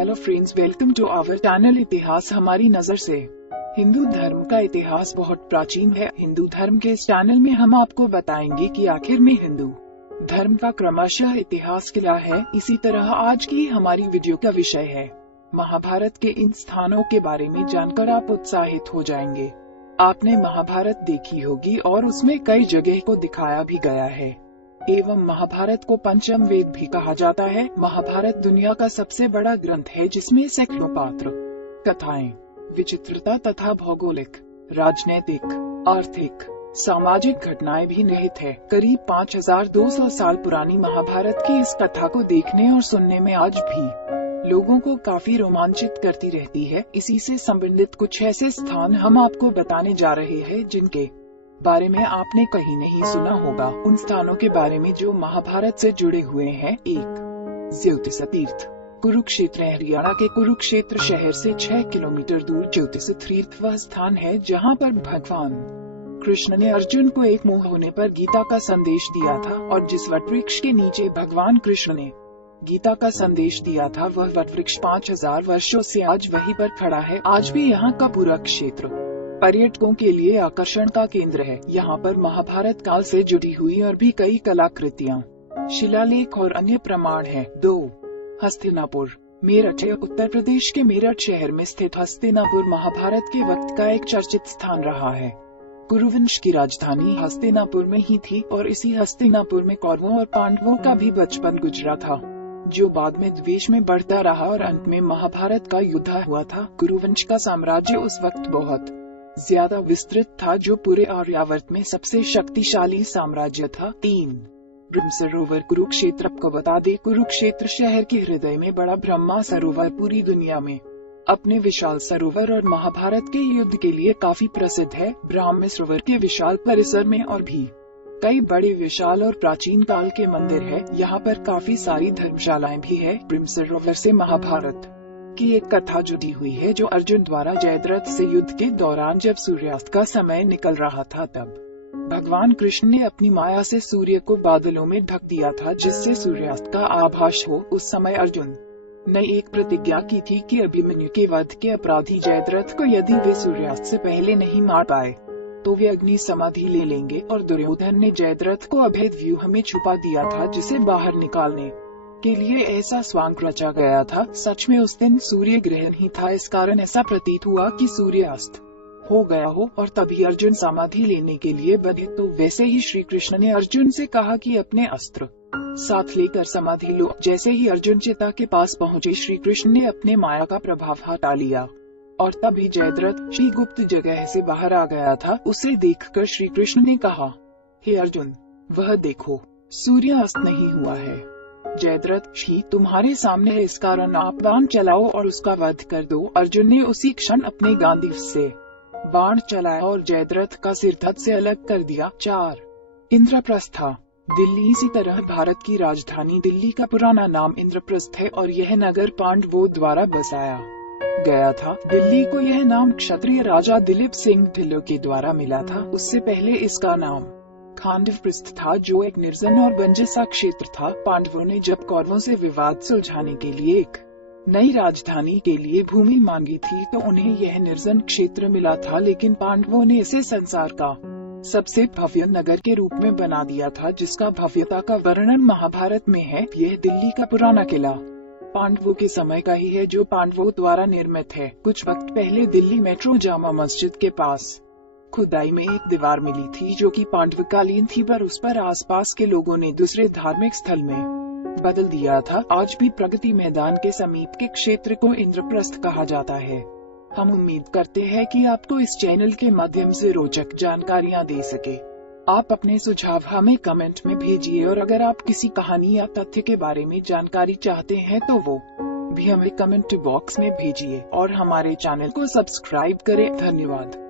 Hello friends, welcome to our channel इतिहास हमारी नजर से। हिंदू धर्म का इतिहास बहुत प्राचीन है। हिंदू धर्म के इस चैनल में हम आपको बताएंगे कि आखिर में हिंदू धर्म का क्रमशः इतिहास क्या है। इसी तरह आज की हमारी वीडियो का विषय है महाभारत के इन स्थानों के बारे में जानकर आप उत्साहित हो जाएंगे। आपने महाभारत देखी होगी और उसमें कई जगह को दिखाया भी गया है एवं महाभारत को पंचम वेद भी कहा जाता है। महाभारत दुनिया का सबसे बड़ा ग्रंथ है जिसमें सैकड़ों पात्र, कथाएं, विचित्रता तथा भौगोलिक, राजनैतिक, आर्थिक, सामाजिक घटनाएं भी निहित है। करीब 5200 साल पुरानी महाभारत की इस कथा को देखने और सुनने में आज भी लोगों को काफी रोमांचित करती रहती है। इसी से संबंधित कुछ ऐसे स्थान हम आपको बताने जा रहे हैं जिनके बारे में आपने कहीं नहीं सुना होगा। उन स्थानों के बारे में जो महाभारत से जुड़े हुए हैं। 1. ज्योतिष तीर्थ। कुरुक्षेत्र हरियाणा के कुरुक्षेत्र शहर से 6 किलोमीटर दूर ज्योतिष तीर्थ वह स्थान है जहां पर भगवान कृष्ण ने अर्जुन को एक मुंह होने पर गीता का संदेश दिया था और जिस वटवृक्ष के नीचे भगवान कृष्ण ने गीता का संदेश दिया था वह वटवृक्ष 5000 वर्षों से आज वहीं पर खड़ा है। आज भी यहाँ का पूरा क्षेत्र पर्यटकों के लिए आकर्षण का केंद्र है। यहाँ पर महाभारत काल से जुड़ी हुई और भी कई कलाकृतियाँ, शिलालेख और अन्य प्रमाण हैं। 2. हस्तिनापुर। मेरठ। उत्तर प्रदेश के मेरठ शहर में स्थित हस्तिनापुर महाभारत के वक्त का एक चर्चित स्थान रहा है। कुरुवंश की राजधानी हस्तिनापुर में ही थी और इसी हस्तिनापुर में कौरवों और पांडवों का भी बचपन गुजरा था, जो बाद में द्वेष में बढ़ता रहा और अंत में महाभारत का युद्ध हुआ था। कुरुवंश का साम्राज्य उस वक्त बहुत ज्यादा विस्तृत था, जो पूरे आर्यावर्त में सबसे शक्तिशाली साम्राज्य था। 3. ब्रह्म सरोवर। कुरुक्षेत्र। आपको बता दे, कुरुक्षेत्र शहर के हृदय में बड़ा ब्रह्मा सरोवर पूरी दुनिया में अपने विशाल सरोवर और महाभारत के युद्ध के लिए काफी प्रसिद्ध है। ब्रह्म सरोवर के विशाल परिसर में और भी कई बड़े विशाल और प्राचीन काल के मंदिर है। यहाँ पर काफी सारी धर्मशालाएं भी है। ब्रह्म सरोवर से महाभारत की एक कथा जुड़ी हुई है जो अर्जुन द्वारा जयद्रथ से युद्ध के दौरान जब सूर्यास्त का समय निकल रहा था तब भगवान कृष्ण ने अपनी माया से सूर्य को बादलों में ढक दिया था जिससे सूर्यास्त का आभास हो। उस समय अर्जुन ने एक प्रतिज्ञा की थी कि अभिमन्यु के वध के अपराधी जयद्रथ को यदि वे सूर्यास्त से पहले नहीं मार पाए तो वे अग्नि समाधि ले लेंगे। और दुर्योधन ने जयद्रथ को अभेद व्यूह में छुपा दिया था जिसे बाहर निकालने के लिए ऐसा स्वांग रचा गया था। सच में उस दिन सूर्य ग्रहण ही था, इस कारण ऐसा प्रतीत हुआ कि सूर्यास्त हो गया हो और तभी अर्जुन समाधि लेने के लिए बढ़े। तो वैसे ही श्री कृष्ण ने अर्जुन से कहा कि अपने अस्त्र साथ लेकर समाधि लो। जैसे ही अर्जुन चिता के पास पहुँचे, श्री कृष्ण ने अपने माया का प्रभाव हटा लिया और तभी जयद्रथ श्री गुप्त जगह से बाहर आ गया था। उसे देखकर श्री कृष्ण ने कहा, हे अर्जुन, वह देखो, सूर्य अस्त नहीं हुआ है। जयद्रथ, श्री तुम्हारे सामने है, इस कारण आप बाण चलाओ और उसका वध कर दो। अर्जुन ने उसी क्षण अपने गांडीव से बाण चलाया और जयद्रथ का सिर धड़ से अलग कर दिया। 4. इंद्रप्रस्थ। दिल्ली। इसी तरह भारत की राजधानी दिल्ली का पुराना नाम इंद्रप्रस्थ है और यह नगर पांडवों द्वारा बसाया गया था। दिल्ली को यह नाम क्षत्रिय राजा दिलीप सिंह ढिल्लों के द्वारा मिला था। उससे पहले इसका नाम खांडवप्रस्थ था, जो एक निर्जन और बंजर क्षेत्र था। पांडवों ने जब कौरवों से विवाद सुलझाने के लिए एक नई राजधानी के लिए भूमि मांगी थी तो उन्हें यह निर्जन क्षेत्र मिला था, लेकिन पांडवों ने इसे संसार का सबसे भव्य नगर के रूप में बना दिया था, जिसका भव्यता का वर्णन महाभारत में है। यह दिल्ली का पुराना किला पांडवों के समय का ही है, जो पांडवों द्वारा निर्मित है। कुछ वक्त पहले दिल्ली मेट्रो जामा मस्जिद के पास खुदाई में एक दीवार मिली थी जो कि पांडवकालीन थी, पर उस पर आसपास के लोगों ने दूसरे धार्मिक स्थल में बदल दिया था। आज भी प्रगति मैदान के समीप के क्षेत्र को इंद्रप्रस्थ कहा जाता है। हम उम्मीद करते हैं कि आपको इस चैनल के माध्यम से रोचक जानकारियां दे सके। आप अपने सुझाव हमें कमेंट में भेजिए और अगर आप किसी कहानी या तथ्य के बारे में जानकारी चाहते हैं तो वो भी हमें कमेंट बॉक्स में भेजिए और हमारे चैनल को सब्सक्राइब करें। धन्यवाद।